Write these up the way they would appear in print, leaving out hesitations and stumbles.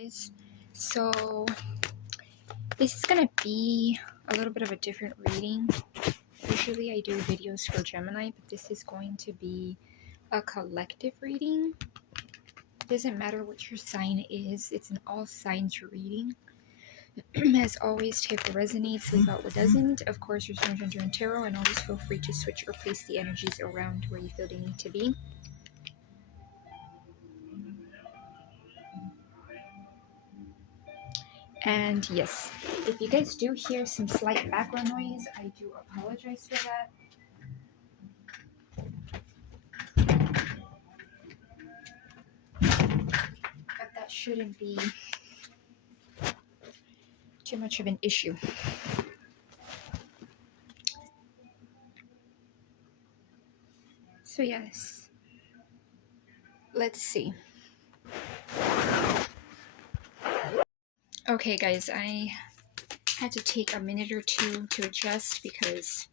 Guys, so this is gonna be a little bit of a different reading. Usually I do videos for Gemini, but this is going to be a collective reading. It doesn't matter what your sign is, it's an all signs reading. As always, take what resonates, leave out what doesn't. Of course, your Stone Gender and Tarot, and always feel free to switch or place the energies around where you feel they need to be. And yes, if you guys do hear some slight background noise, I do apologize for that. But that shouldn't be too much of an issue. So yes, let's see. Okay guys, I had to take a minute or two to adjust because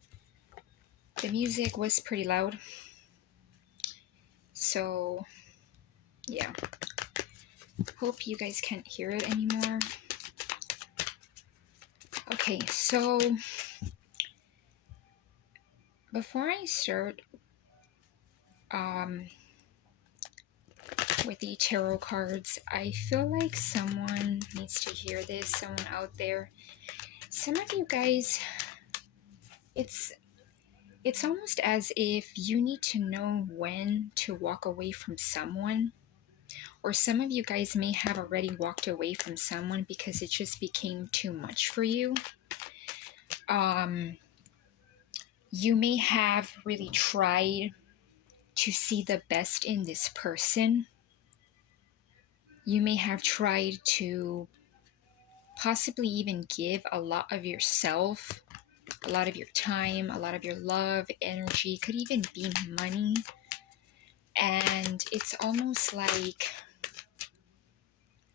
the music was pretty loud. So yeah, hope you guys can't hear it anymore. Okay, so before I start with the tarot cards, I feel like someone needs to hear this, someone out there. Some of you guys, it's almost as if you need to know when to walk away from someone. Or some of you guys may have already walked away from someone because it just became too much for you. You may have really tried to see the best in this person. You may have tried to possibly even give a lot of yourself, a lot of your time, a lot of your love, energy, could even be money. And it's almost like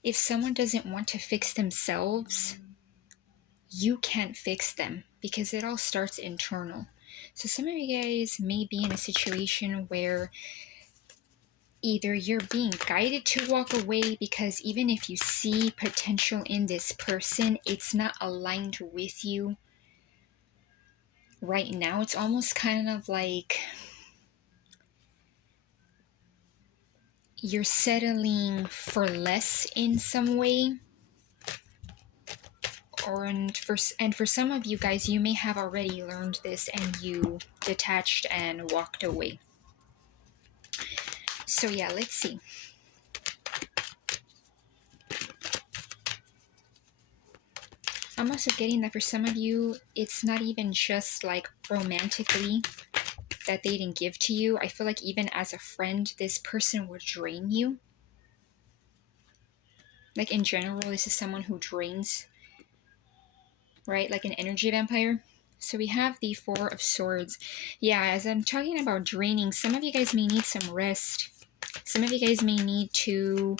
if someone doesn't want to fix themselves, you can't fix them because it all starts internal. So some of you guys may be in a situation where either you're being guided to walk away because even if you see potential in this person, it's not aligned with you right now. It's almost kind of like you're settling for less in some way. And for some of you guys, you may have already learned this and you detached and walked away. So yeah, let's see. I'm also getting that for some of you, it's not even just like romantically that they didn't give to you. I feel like even as a friend, this person would drain you. Like in general, this is someone who drains, right? Like an energy vampire. So we have the Four of Swords. Yeah, as I'm talking about draining, some of you guys may need some rest. Some of you guys may need to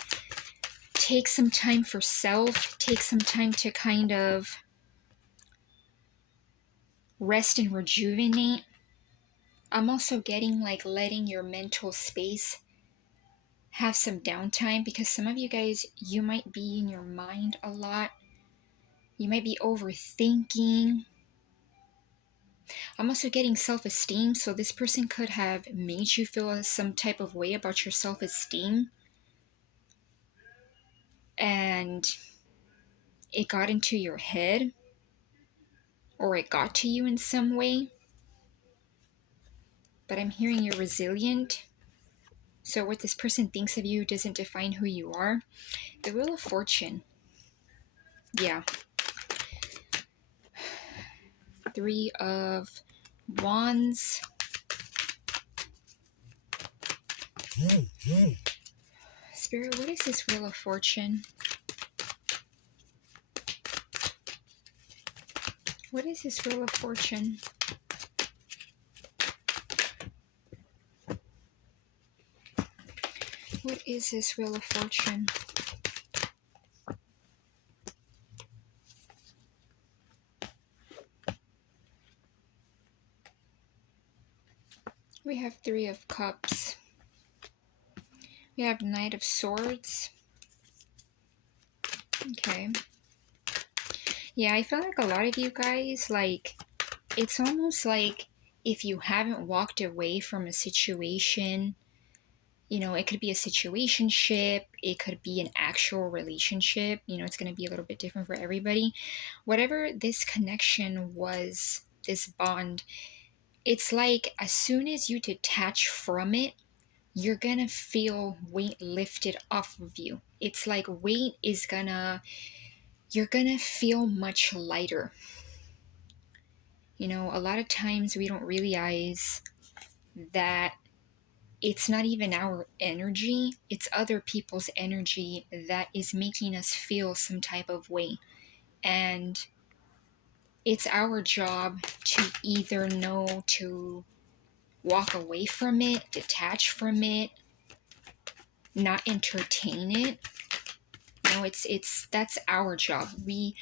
take some time for self, take some time to kind of rest and rejuvenate. I'm also getting like letting your mental space have some downtime because some of you guys, you might be in your mind a lot. You might be overthinking. I'm also getting self-esteem, so this person could have made you feel some type of way about your self-esteem. And it got into your head, or it got to you in some way. But I'm hearing you're resilient. So what this person thinks of you doesn't define who you are. The Wheel of Fortune. Yeah. Three of Wands. Spirit, what is this Wheel of Fortune? What is this Wheel of Fortune? What is this Wheel of Fortune? We have Three of Cups. We have Knight of Swords. Okay. Yeah, I feel like a lot of you guys, like, it's almost like if you haven't walked away from a situation, you know, it could be a situationship, it could be an actual relationship, you know, it's going to be a little bit different for everybody. Whatever this connection was, this bond, it's like as soon as you detach from it, you're gonna feel weight lifted off of you. It's like weight is gonna, you're gonna feel much lighter. You know, a lot of times we don't realize that it's not even our energy, it's other people's energy that is making us feel some type of way. And it's our job to either know to walk away from it, detach from it, not entertain it. You know, it's that's our job. We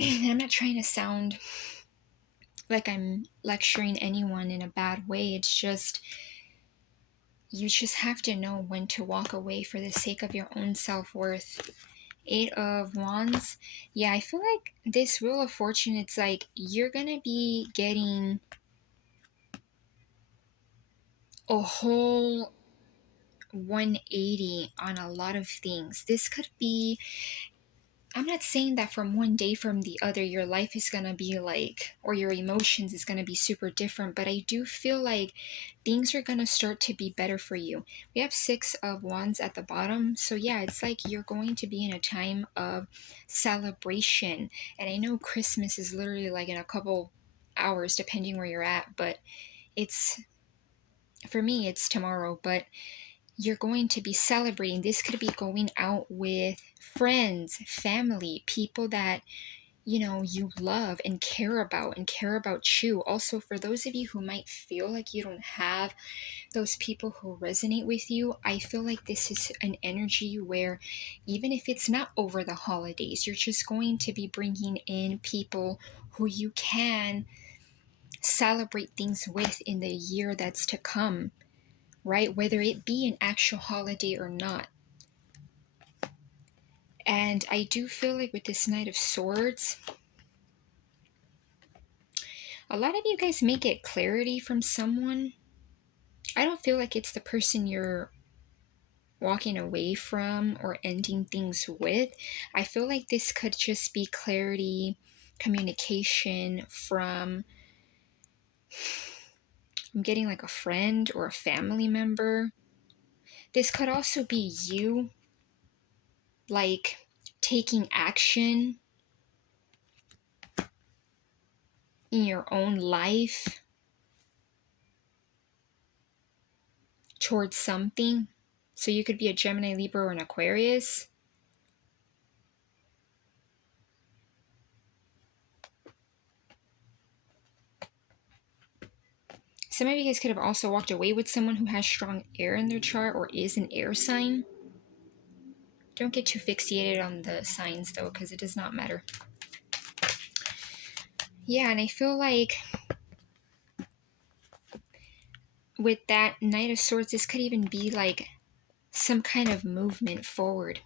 I'm not trying to sound like I'm lecturing anyone in a bad way. It's just you just have to know when to walk away for the sake of your own self-worth. Eight of Wands. Yeah, I feel like this Wheel of Fortune, it's like you're gonna be getting a whole 180 on a lot of things. This could be, I'm not saying that from one day from the other your life is going to be like, or your emotions is going to be super different, but I do feel like things are going to start to be better for you. We have Six of Wands at the bottom, so yeah, it's like you're going to be in a time of celebration. And I know Christmas is literally like in a couple hours depending where you're at, but it's, for me it's tomorrow, but you're going to be celebrating. This could be going out with friends, family, people that you know you love and care about you. Also, for those of you who might feel like you don't have those people who resonate with you, I feel like this is an energy where even if it's not over the holidays, you're just going to be bringing in people who you can celebrate things with in the year that's to come, right? Whether it be an actual holiday or not. And I do feel like with this Knight of Swords, a lot of you guys may get clarity from someone. I don't feel like it's the person you're walking away from or ending things with. I feel like this could just be clarity, communication from, I'm getting like a friend or a family member. This could also be you, like taking action in your own life towards something. So you could be a Gemini, Libra, or an Aquarius. Some of you guys could have also walked away with someone who has strong air in their chart or is an air sign. Don't get too fixated on the signs though, because it does not matter. Yeah, and I feel like with that Knight of Swords, this could even be like some kind of movement forward.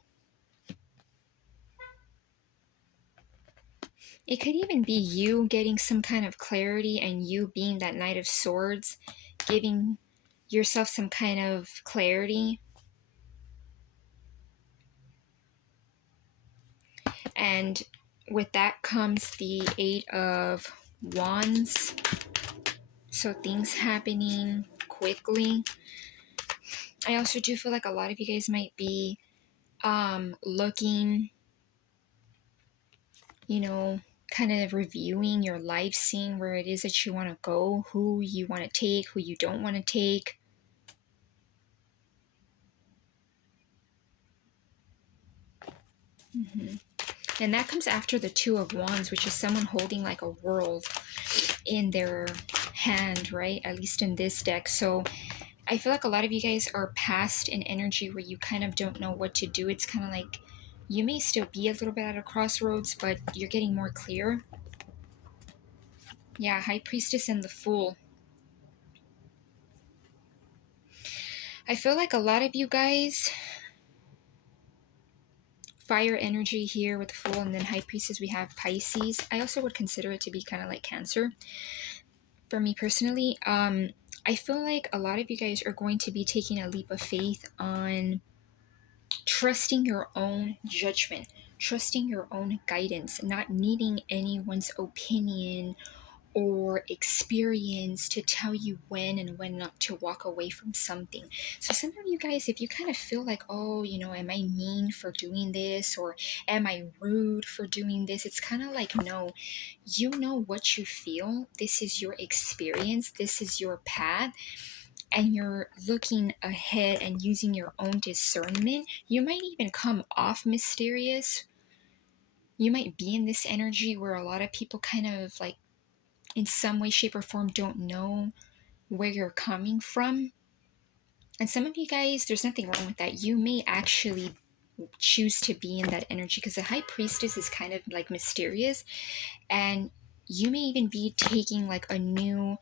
It could even be you getting some kind of clarity and you being that Knight of Swords, giving yourself some kind of clarity. And with that comes the Eight of Wands. So things happening quickly. I also do feel like a lot of you guys might be looking, you know, kind of reviewing your life, seeing where it is that you want to go, who you want to take, who you don't want to take. Mm-hmm. And that comes after the Two of Wands, which is someone holding like a world in their hand, right? At least in this deck. So I feel like a lot of you guys are past an energy where you kind of don't know what to do. It's kind of like you may still be a little bit at a crossroads, but you're getting more clear. Yeah, High Priestess and the Fool. I feel like a lot of you guys fire energy here with the Fool, and then High Priestess we have Pisces. I also would consider it to be kind of like Cancer. For me personally, I feel like a lot of you guys are going to be taking a leap of faith on trusting your own judgment, trusting your own guidance, not needing anyone's opinion or experience to tell you when and when not to walk away from something. So some of you guys, if you kind of feel like, oh, you know, am I mean for doing this, or am I rude for doing this? It's kind of like, no, you know what you feel. This is your experience. This is your path. And you're looking ahead and using your own discernment. You might even come off mysterious. You might be in this energy where a lot of people kind of like in some way, shape, or form don't know where you're coming from. And some of you guys, there's nothing wrong with that. You may actually choose to be in that energy because the High Priestess is kind of like mysterious, and you may even be taking like a new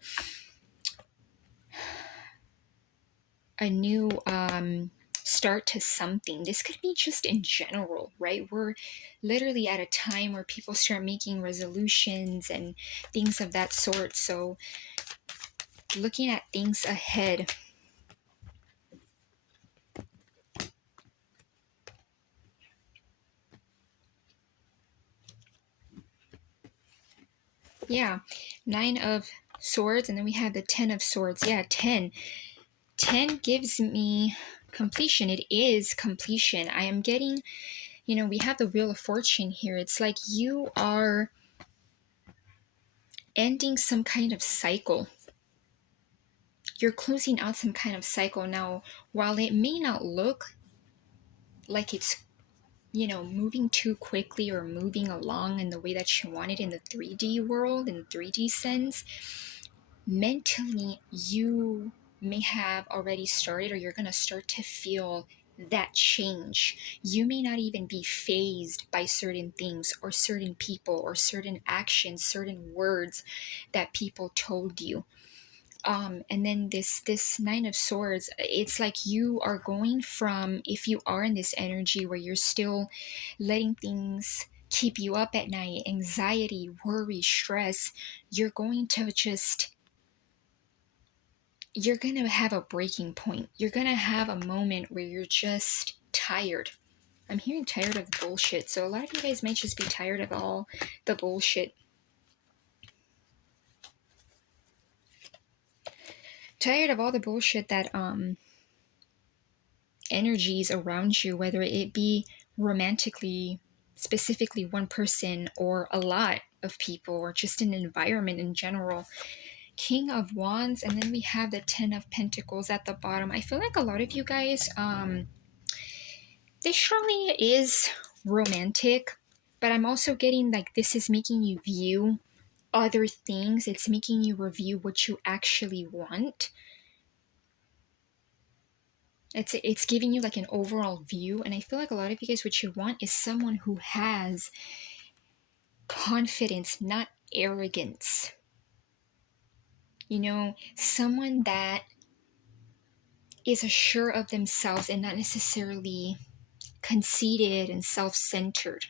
start to something. This could be just in general, right? We're literally at a time where people start making resolutions and things of that sort. So looking at things ahead. Yeah, 9 of Swords, and then we have the 10 of Swords. Yeah, 10 gives me completion. It is completion. I am getting, you know, we have the Wheel of Fortune here. It's like you are ending some kind of cycle. You're closing out some kind of cycle. Now, while it may not look like it's, you know, moving too quickly or moving along in the way that you want it in the 3D world, in the 3D sense, mentally you may have already started, or you're going to start to feel that change. You may not even be phased by certain things or certain people or certain actions, certain words that people told you. And then this 9 of Swords, it's like you are going from, if you are in this energy where you're still letting things keep you up at night, anxiety, worry, stress, you're going to just, you're going to have a breaking point. You're going to have a moment where you're just tired. I'm hearing tired of the bullshit. So a lot of you guys might just be tired of all the bullshit. Tired of all the bullshit that energies around you, whether it be romantically, specifically one person, or a lot of people, or just an environment in general. King of Wands, and then we have the 10 of Pentacles at the bottom. I feel like a lot of you guys, this surely is romantic, but I'm also getting like this is making you view other things. It's making you review what you actually want. It's giving you like an overall view, and I feel like a lot of you guys, what you want is someone who has confidence, not arrogance. You know, someone that is assured of themselves and not necessarily conceited and self-centered.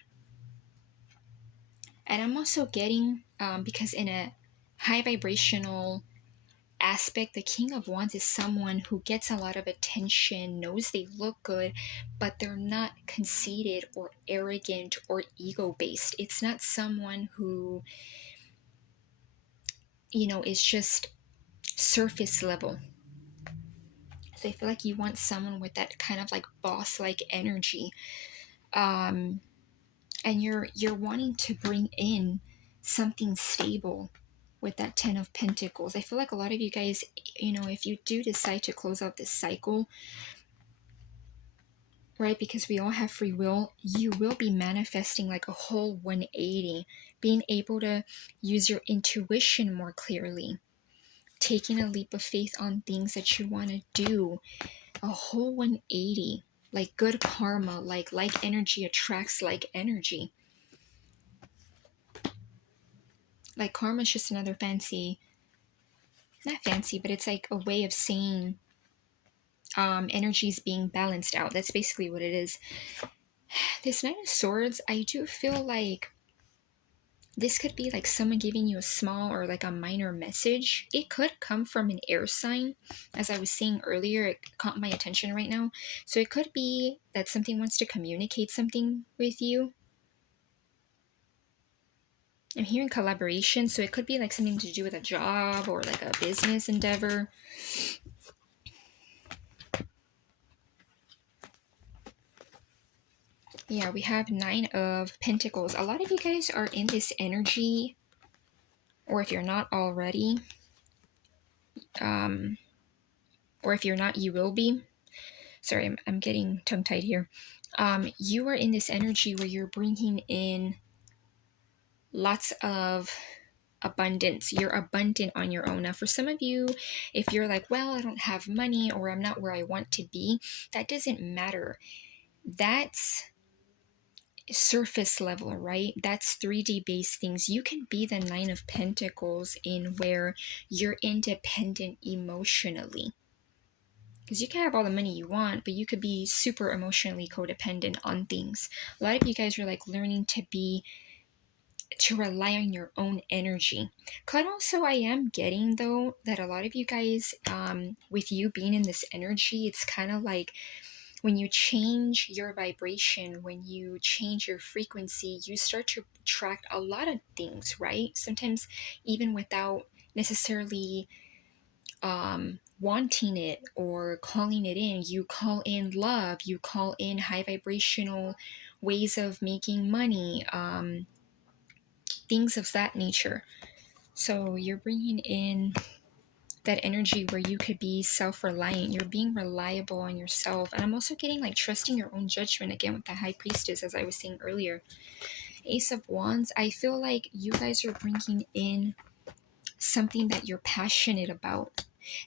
And I'm also getting, because in a high vibrational aspect, the King of Wands is someone who gets a lot of attention, knows they look good, but they're not conceited or arrogant or ego based. It's not someone who, you know, is just surface level. So I feel like you want someone with that kind of like boss like energy. And you're wanting to bring in something stable with that 10 of Pentacles. I feel like a lot of you guys, you know, if you do decide to close out this cycle, right, because we all have free will, you will be manifesting like a whole 180, being able to use your intuition more clearly, taking a leap of faith on things that you want to do, a whole 180, like good karma, like energy attracts like energy. Like karma is just another fancy, not fancy, but it's like a way of saying energies being balanced out. That's basically what it is. This Knight of Swords, I do feel like this could be like someone giving you a small or like a minor message. It could come from an air sign. As I was saying earlier, it caught my attention right now. So it could be that something wants to communicate something with you. I'm hearing collaboration, so it could be like something to do with a job or like a business endeavor. Yeah, we have Nine of Pentacles. A lot of you guys are in this energy, or if you're not already, or if you're not, you will be. Sorry, I'm getting tongue-tied here. You are in this energy where you're bringing in lots of abundance. You're abundant on your own. Now, for some of you, if you're like, well, I don't have money or I'm not where I want to be, that doesn't matter. That's surface level, right? That's 3D based things. You can be the Nine of Pentacles in where you're independent emotionally. Because you can have all the money you want, but you could be super emotionally codependent on things. A lot of you guys are like learning to rely on your own energy. Could also, I am getting though that a lot of you guys, with you being in this energy, it's kind of like when you change your vibration, when you change your frequency, you start to attract a lot of things, right? Sometimes even without necessarily wanting it or calling it in, you call in love, you call in high vibrational ways of making money, things of that nature. So you're bringing in that energy where you could be self-reliant. You're being reliable on yourself. And I'm also getting like trusting your own judgment again with the High Priestess, as I was saying earlier. Ace of Wands, I feel like you guys are bringing in something that you're passionate about.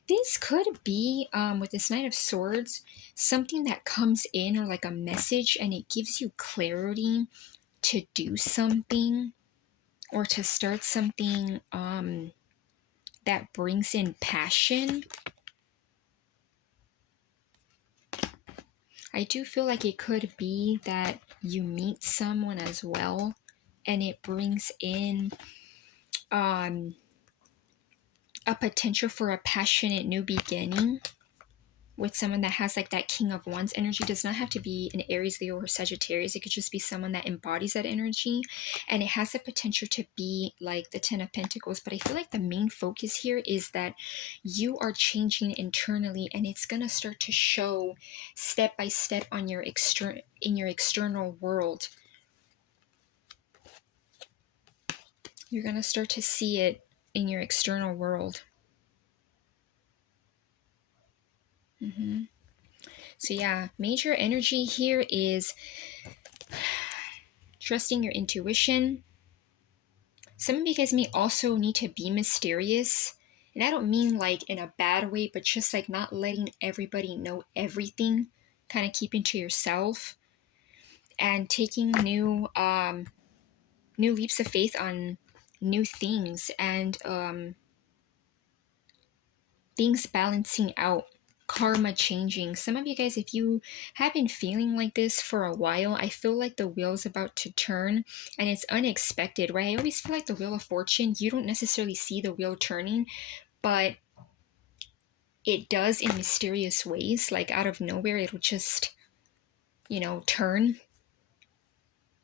This could be, with this Knight of Swords, something that comes in or like a message and it gives you clarity to do something or to start something that brings in passion. I do feel like it could be that you meet someone as well and it brings in um, a potential for a passionate new beginning with someone that has like that King of Wands energy. Does not have to be an Aries, Leo, or Sagittarius. It could just be someone that embodies that energy, and it has the potential to be like the Ten of Pentacles. But I feel like the main focus here is that you are changing internally, and it's gonna start to show step by step on your external world. You're gonna start to see it in your external world. So yeah, major energy here is trusting your intuition. Some of you guys may also need to be mysterious. And I don't mean like in a bad way, but just like not letting everybody know everything, kind of keeping to yourself and taking new leaps of faith on new things and things balancing out, karma changing. Some of you guys, if you have been feeling like this for a while, I feel like the wheel's about to turn and it's unexpected, right? I always feel like the Wheel of Fortune, you don't necessarily see the wheel turning, but it does in mysterious ways. Like out of nowhere, it'll just, turn.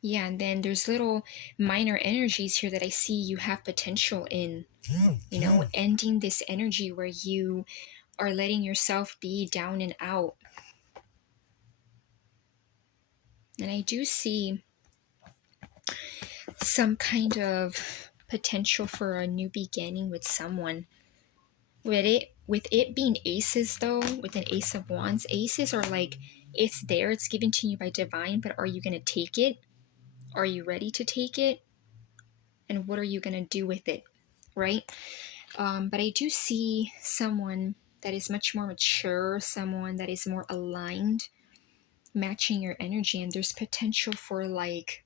Yeah, and then there's little minor energies here that I see you have potential in, ending this energy where you are letting yourself be down and out. And I do see some kind of potential for a new beginning with someone. With it being aces though, with an Ace of Wands, aces are like it's there, it's given to you by divine, but are you going to take it? Are you ready to take it? And what are you going to do with it? Right? But I do see someone that is much more mature, someone that is more aligned, matching your energy, and there's potential for like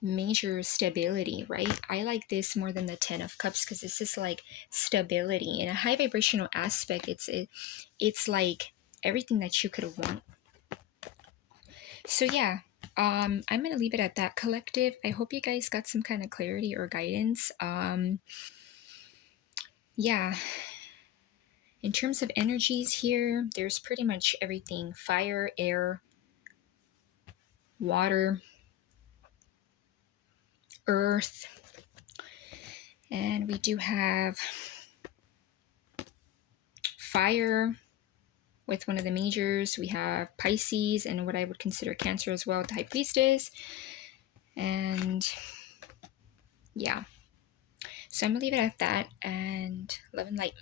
major stability, right? I like this more than the Ten of Cups because this is like stability in a high vibrational aspect. It's like everything that you could want. So yeah, I'm gonna leave it at that, collective. I hope you guys got some kind of clarity or guidance. Yeah, in terms of energies here, there's pretty much everything: fire, air, water, earth, and we do have fire with one of the majors. We have Pisces and what I would consider Cancer as well, the High Priestess. And yeah, so I'm gonna leave it at that, and love and light.